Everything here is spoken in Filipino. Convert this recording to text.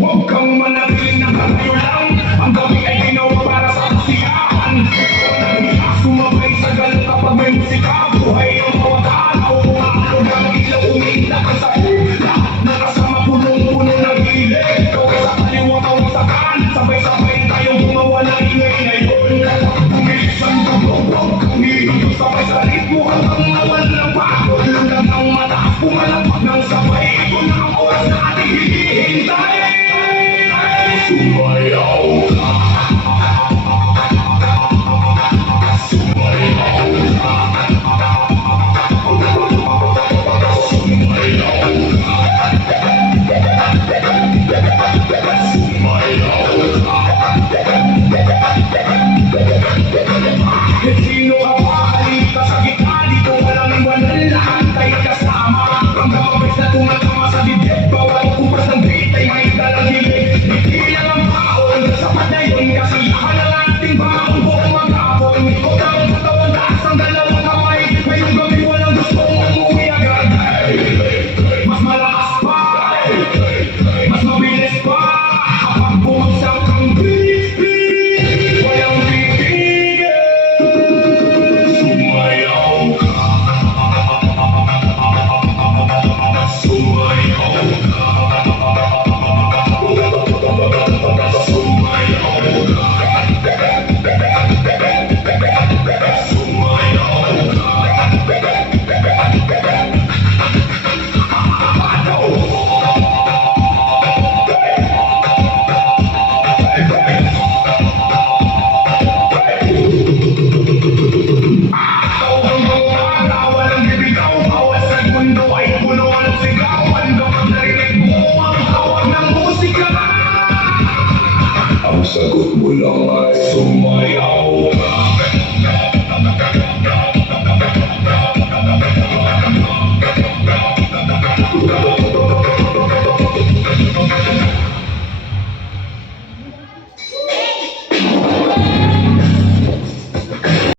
Huwag kang manatiling nakatayo lang. Ang gabi ay ginawa para sa kasiyahan. Sumabay sa galang kapag may musika. Buhay ang mga tao, umakalog ang ilaw, umiinak ang sayo. Lahat na kasama punong-puno ng hilig. Kaway sa kaliwa, kaway sa kanan. Sabay-sabay tayong gumawa ng ingay ngayon. Bumilis ang tabo, huwag kang hihinto. Sabay sa ritmo hanggang